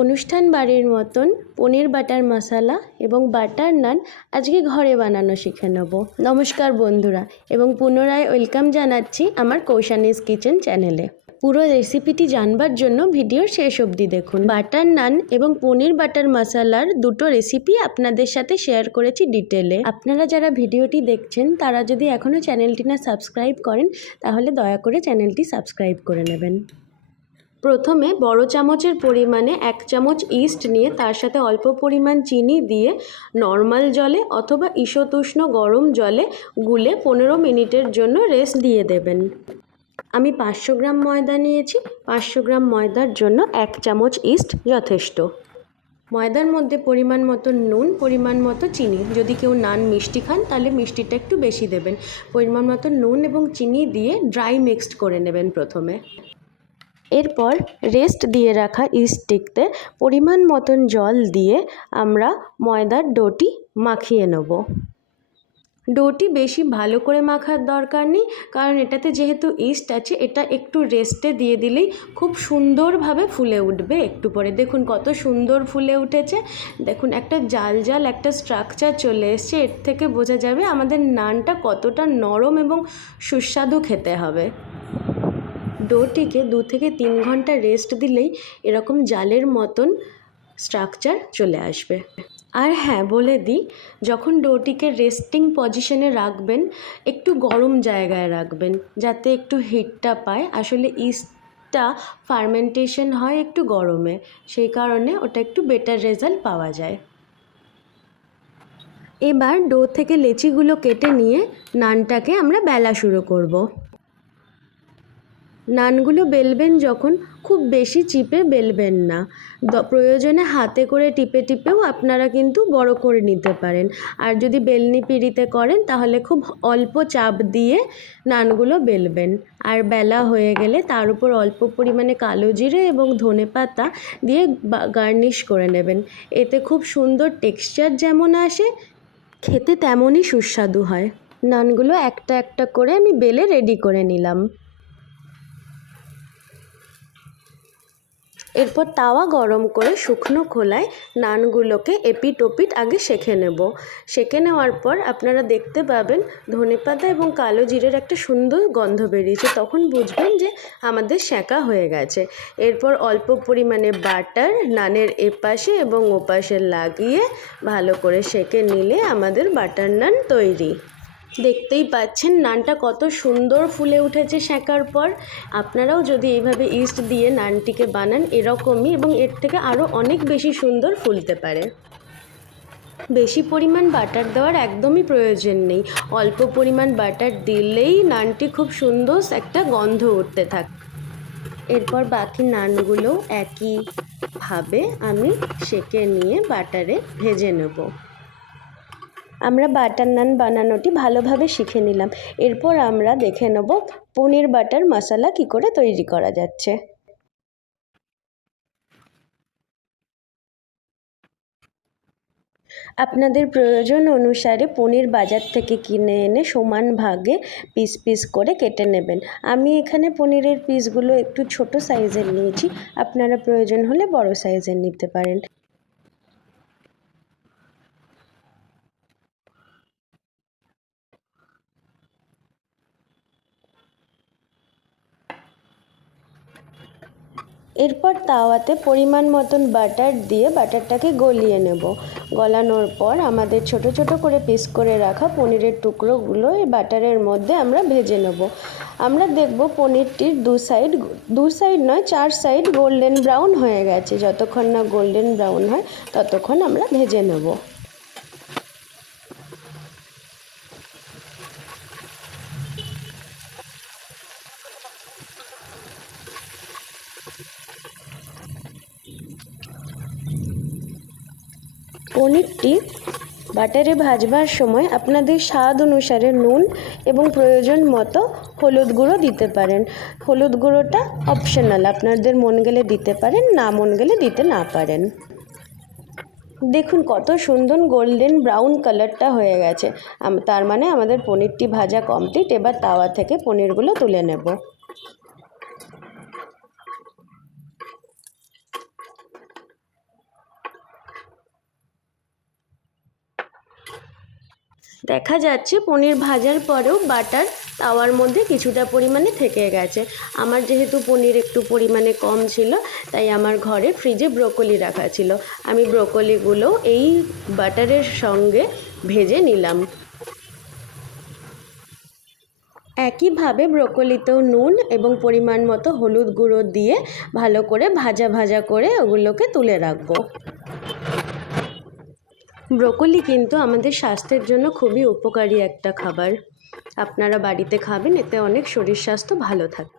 অনুষ্ঠান বাড়ির মতন পনির বাটার মশলা এবং বাটার নান আজকে ঘরে বানানো শিখে নেব। নমস্কার বন্ধুরা, এবং পুনরায় ওয়েলকাম জানাচ্ছি আমার কৌশানিস কিচেন চ্যানেলে। পুরো রেসিপিটি জানবার জন্য ভিডিওর শেষ অবধি দেখুন। বাটার নান এবং পনির বাটার মশলার দুটো রেসিপি আপনাদের সাথে শেয়ার করেছি ডিটেলে। আপনারা যারা ভিডিওটি দেখছেন তারা যদি এখনও চ্যানেলটি না সাবস্ক্রাইব করেন তাহলে দয়া করে চ্যানেলটি সাবস্ক্রাইব করে নেবেন। প্রথমে বড় চামচের পরিমাণে 1 চামচ ইস্ট নিয়ে তার সাথে অল্প পরিমাণ চিনি দিয়ে নর্মাল জলে অথবা ঈষদুষ্ণ গরম জলে গুলে 15 মিনিটের জন্য রেস্ট দিয়ে দেবেন। আমি 500 গ্রাম ময়দা নিয়েছি। 500 গ্রাম ময়দার জন্য 1 চামচ ইস্ট যথেষ্ট। ময়দার মধ্যে পরিমাণ মতো নুন, পরিমাণ মতো চিনি। যদি কেউ নান মিষ্টি খান তাহলে মিষ্টিটা একটু বেশি দেবেন। পরিমাণ মতো নুন এবং চিনি দিয়ে ড্রাই মিক্সড করে নেবেন প্রথমে। এরপর রেস্ট দিয়ে রাখা ইস্টটিতে পরিমাণ মতন জল দিয়ে আমরা ময়দার ডোটি মাখিয়ে নেব। ডোটি বেশি ভালো করে মাখার দরকার নেই, কারণ এটাতে যেহেতু ইস্ট আছে এটা একটু রেস্টে দিয়ে দিলেই খুব সুন্দরভাবে ফুলে উঠবে। একটু পরে দেখুন কত সুন্দর ফুলে উঠেছে। দেখুন একটা জাল জাল একটা স্ট্রাকচার চলে এসছে। এর থেকে বোঝা যাবে আমাদের নানটা কতটা নরম এবং সুস্বাদু খেতে হবে। ডোটিকে 2 থেকে 3 ঘন্টা রেস্ট দিলেই এরকম জালের মতন স্ট্রাকচার চলে আসবে। আর হ্যাঁ, বলে দিই, যখন ডোটিকে রেস্টিং পজিশনে রাখবেন একটু গরম জায়গায় রাখবেন যাতে একটু হিটটা পায়। আসলে ইস্টটা ফার্মেন্টেশন হয় একটু গরমে, সেই কারণে ওটা একটু বেটার রেজাল্ট পাওয়া যায়। এবার ডো থেকে লেচিগুলো কেটে নিয়ে নানটাকে আমরা বেলা শুরু করব। নানগুলো বেলবেন যখন খুব বেশি চিপে বেলবেন না। প্রয়োজনে হাতে করে টিপে টিপেও আপনারা কিন্তু বড় করে নিতে পারেন। আর যদি বেলনি পিঁড়িতে করেন তাহলে খুব অল্প চাপ দিয়ে নানগুলো বেলবেন। আর বেলা হয়ে গেলে তার উপর অল্প পরিমাণে কালো জিরে এবং ধনেপাতা দিয়ে গার্নিশ করে নেবেন। এতে খুব সুন্দর টেক্সচার যেমন আসে, খেতে তেমনই সুস্বাদু হয়। নানগুলো একটা একটা করে আমি বেলে রেডি করে নিলাম। এরপর তাওয়া গরম করে শুকনো খোলায় নানগুলোকে এপিট ওপিট আগে সেঁকে নেব। সেঁকে নেওয়ার পর আপনারা দেখতে পাবেন ধনেপাতা এবং কালো জিরের একটা সুন্দর গন্ধ বেরিয়েছে। তখন বুঝবেন যে আমাদের সেঁকা হয়ে গেছে। এরপর অল্প পরিমাণে বাটার নানের এপাশে এবং ওপাশে লাগিয়ে ভালো করে সেঁকে নিলে আমাদের বাটার নান তৈরি। দেখতেই পাচ্ছেন নানটা কত সুন্দর ফুলে উঠেছে সেঁকার পর। আপনারাও যদি এইভাবে ইস্ট দিয়ে নানটিকে বানান এরকমই, এবং এর থেকে আরও অনেক বেশি সুন্দর ফুলতে পারে। বেশি পরিমাণ বাটার দেওয়ার একদমই প্রয়োজন নেই। অল্প পরিমাণ বাটার দিলেই নানটি খুব সুন্দর একটা গন্ধ উঠতে থাকে। এরপর বাকি নানগুলো একইভাবে আমি সেঁকে নিয়ে বাটারে ভেজে নেব। আমরা বাটার নান বানানোটি ভালোভাবে শিখে নিলাম। এরপর আমরা দেখে নেব পনির বাটার মশলা কী করে তৈরি করা যাচ্ছে। আপনাদের প্রয়োজন অনুসারে পনির বাজার থেকে কিনে এনে সমান ভাগে পিস পিস করে কেটে নেবেন। আমি এখানে পনিরের পিসগুলো একটু ছোট সাইজের নিয়েছি, আপনারা প্রয়োজন হলে বড় সাইজের নিতে পারেন। এরপর তাওয়াতে পরিমাণ মতন বাটার দিয়ে বাটারটাকে গলিয়ে নেব। গলানোর পর আমাদের ছোট ছোট করে পিস করে রাখা পনিরের টুকরোগুলো এই বাটারের মধ্যে আমরা ভেজে নেব। আমরা দেখব পনিরটির দু সাইড নয় 4 সাইড গোল্ডেন ব্রাউন হয়ে গেছে। যতক্ষণ না গোল্ডেন ব্রাউন হয় ততক্ষণ আমরা ভেজে নেব। পনিরটি বাটারে ভাজবার সময় আপনাদের স্বাদ অনুসারে নুন এবং প্রয়োজন মতো হলুদ গুঁড়ো দিতে পারেন। হলুদ গুঁড়োটা অপশনাল, আপনাদের মন গেলে দিতে পারেন, না মন গেলে দিতে না পারেন। দেখুন কত সুন্দর গোল্ডেন ব্রাউন কালারটা হয়ে গেছে, তার মানে আমাদের পনিরটি ভাজা কমপ্লিট। এবার তাওয়া থেকে পনিরগুলো তুলে নেব। দেখা যাচ্ছে পনির ভাজার পরেও বাটার তাওয়ার মধ্যে কিছুটা পরিমাণে থেকে গেছে। আমার যেহেতু পনির একটু পরিমাণে কম ছিল, তাই আমার ঘরে ফ্রিজে ব্রোকলি রাখা ছিল। আমি ব্রোকলিগুলো এই বাটারের সঙ্গে ভেজে নিলাম। একইভাবে ব্রোকলিতেও নুন এবং পরিমাণ মতো হলুদ গুঁড়ো দিয়ে ভালো করে ভাজা ভাজা করে ওগুলোকে তুলে রাখবো। ব্রোকলি কিন্তু আমাদের স্বাস্থ্যের জন্য খুবই উপকারী একটা খাবার। আপনারা বাড়িতে খাবেন, এতে অনেক শরীর স্বাস্থ্য ভালো থাকে।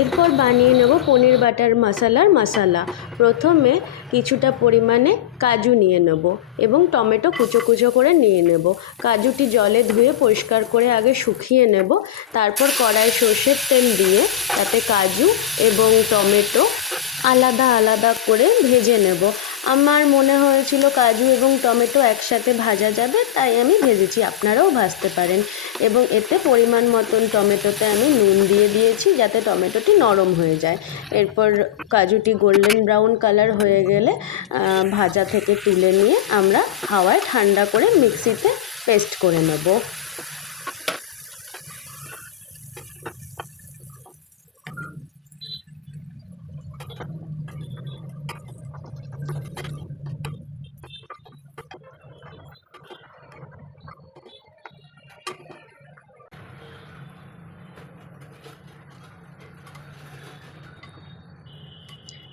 এরপর বানিয়ে নেব পনির বাটার মশলা। প্রথমে কিছুটা পরিমাণে কাজু নিয়ে নেব এবং টমেটো কুচো কুচো করে নিয়ে নেব। কাজুটি জলে ধুয়ে পরিষ্কার করে আগে শুকিয়ে নেব। তারপর কড়াই সর্ষের তেল দিয়ে তাতে কাজু এবং টমেটো আলাদা আলাদা করে ভেজে নেব। আমার মনে হয়েছিল কাজু এবং টমেটো একসাথে ভাজা যাবে, তাই আমি ভেজেছি। আপনারাও ভাজতে পারেন। এবং এতে পরিমাণ মতন টমেটোতে আমি নুন দিয়ে দিয়েছি, যাতে টমেটোটি নরম হয়ে যায়। এরপর কাজুটি গোল্ডেন ব্রাউন কালার হয়ে গেলে ভাজা থেকে তুলে নিয়ে আমরা হাওয়ায় ঠান্ডা করে মিক্সিতে পেস্ট করে নেব।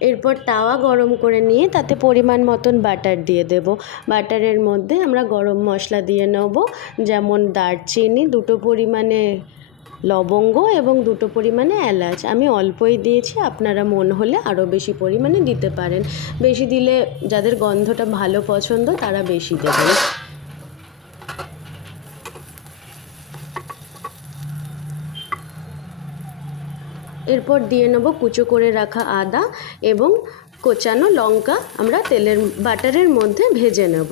এরপর তাওয়া গরম করে নিয়ে তাতে পরিমাণ মতন বাটার দিয়ে দেব। বাটারের মধ্যে আমরা গরম মশলা দিয়ে নেব, যেমন দারচিনি, দুটো পরিমাণে লবঙ্গ এবং দুটো পরিমাণে এলাচ। আমি অল্পই দিয়েছি, আপনারা মন হলে আরও বেশি পরিমাণে দিতে পারেন। বেশি দিলে যাদের গন্ধটা ভালো পছন্দ তারা বেশি দেবেন। এরপর দিয়ে নেব কুচো করে রাখা আদা এবং কোচানো লঙ্কা। আমরা বাটারের মধ্যে ভেজে নেব।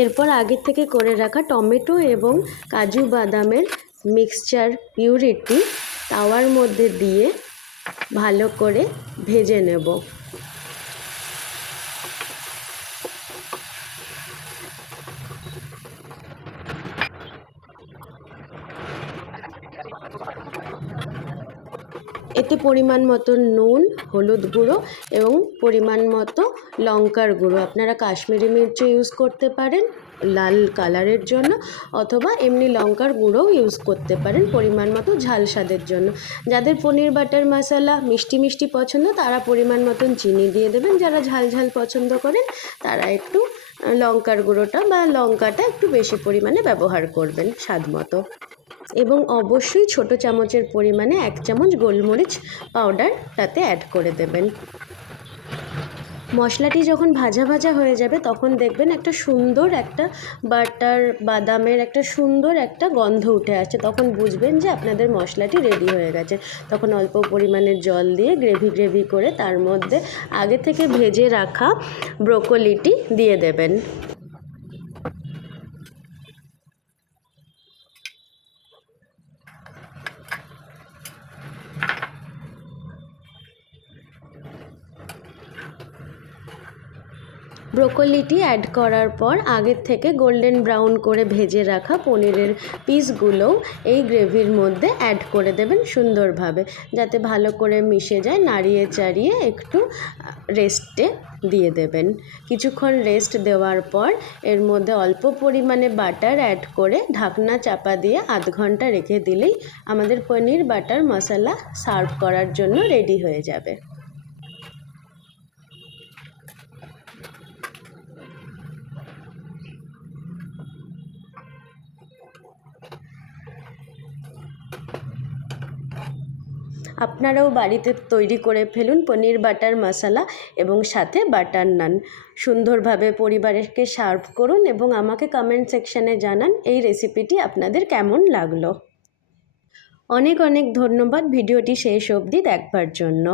এরপর আগে থেকে করে রাখা টমেটো এবং কাজু বাদামের মিক্সচার পিউরিটি তাওয়ার মধ্যে দিয়ে ভালো করে ভেজে নেব। এতে পরিমাণ মতো নুন, হলুদ গুঁড়ো এবং পরিমাণ মতো লঙ্কার গুঁড়ো, আপনারা কাশ্মীরি মির্চও ইউজ করতে পারেন লাল কালারের জন্য, অথবা এমনি লঙ্কার গুঁড়োও ইউজ করতে পারেন পরিমাণ মতো ঝাল স্বাদের জন্য। যাদের পনির বাটার মশলা মিষ্টি মিষ্টি পছন্দ তারা পরিমাণ মতন চিনি দিয়ে দেবেন। যারা ঝাল ঝাল পছন্দ করেন তারা একটু লঙ্কার গুঁড়োটা বা লঙ্কাটা একটু বেশি পরিমাণে ব্যবহার করবেন স্বাদ মতো। এবং অবশ্যই ছোটো চামচের পরিমাণে 1 চামচ গোলমরিচ পাউডার তাতে অ্যাড করে দেবেন। মশলাটি যখন ভাজা ভাজা হয়ে যাবে তখন দেখবেন একটা সুন্দর একটা বাটার বাদামের একটা সুন্দর একটা গন্ধ উঠে আসছে। তখন বুঝবেন যে আপনাদের মশলাটি রেডি হয়ে গেছে। তখন অল্প পরিমাণে জল দিয়ে গ্রেভি করে তার মধ্যে আগে থেকে ভেজে রাখা ব্রোকলিটি দিয়ে দেবেন। ব্রোকলিটি অ্যাড করার পর আগের থেকে গোল্ডেন ব্রাউন করে ভেজে রাখা পনিরের পিসগুলোও এই গ্রেভির মধ্যে অ্যাড করে দেবেন সুন্দরভাবে, যাতে ভালো করে মিশে যায়। নাড়িয়ে চাড়িয়ে একটু রেস্টে দিয়ে দেবেন। কিছুক্ষণ রেস্ট দেওয়ার পর এর মধ্যে অল্প পরিমাণে বাটার অ্যাড করে ঢাকনা চাপা দিয়ে আধ ঘন্টা রেখে দিলেই আমাদের পনির বাটার মশলা সার্ভ করার জন্য রেডি হয়ে যাবে। আপনারাও বাড়িতে তৈরি করে ফেলুন পনির বাটার মশলা এবং সাথে বাটার নান। সুন্দরভাবে পরিবারকে সার্ভ করুন এবং আমাকে কমেন্ট সেকশানে জানান এই রেসিপিটি আপনাদের কেমন লাগলো। অনেক অনেক ধন্যবাদ ভিডিওটি শেষ অবধি দেখবার জন্য।